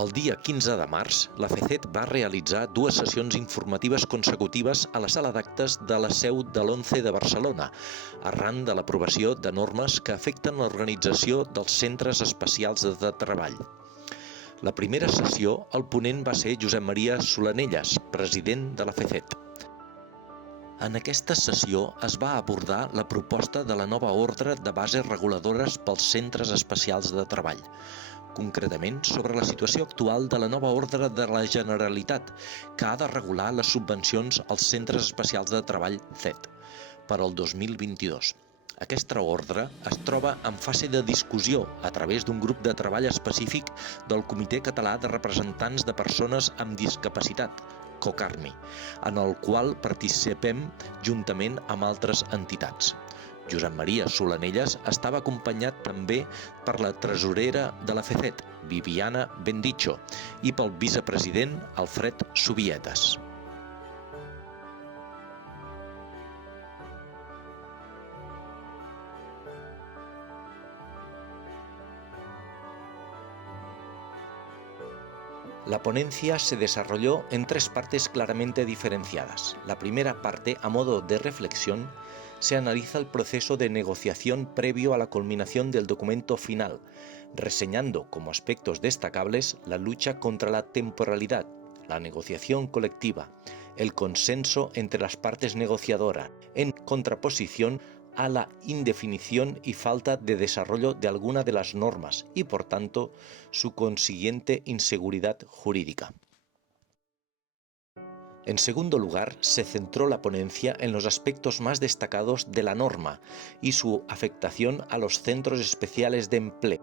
El dia 15 de març, la FECET va realitzar dues sessions informatives consecutives a la sala d'actes de la seu de l'ONCE de Barcelona, arran de l'aprovació de normes que afecten l'organització dels centres especials de treball. La primera sessió, el ponent va ser Josep Maria Solanelles, president de la FECET. En aquesta sessió es va abordar la proposta de la nova ordre de bases reguladores pels centres especials de treball, concretament sobre la situació actual de la nova ordre de la Generalitat, que ha de regular les subvencions als centres especials de treball CET per al 2022. Aquesta ordre es troba en fase de discussió a través d'un grup de treball específic del Comitè Català de Representants de Persones amb Discapacitat, COCARMI, en el qual participem juntament amb altres entitats. Josep Maria Solanelles estava acompanyat també per la tresorera de la FECET, Viviana Bendicho, i pel vicepresident Alfred Subietes. La ponencia se desarrolló en tres partes claramente diferenciadas. La primera parte, a modo de reflexión, se analiza el proceso de negociación previo a la culminación del documento final, reseñando como aspectos destacables la lucha contra la temporalidad, la negociación colectiva, el consenso entre las partes negociadoras, en contraposición a la indefinición y falta de desarrollo de alguna de las normas y, por tanto, su consiguiente inseguridad jurídica. En segundo lugar, se centró la ponencia en los aspectos más destacados de la norma y su afectación a los centros especiales de empleo.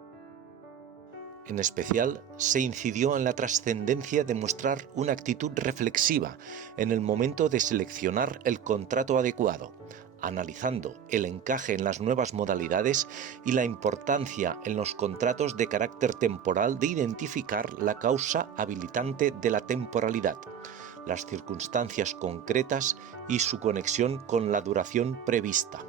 En especial, se incidió en la trascendencia de mostrar una actitud reflexiva en el momento de seleccionar el contrato adecuado, analizando el encaje en las nuevas modalidades y la importancia en los contratos de carácter temporal de identificar la causa habilitante de la temporalidad, las circunstancias concretas y su conexión con la duración prevista.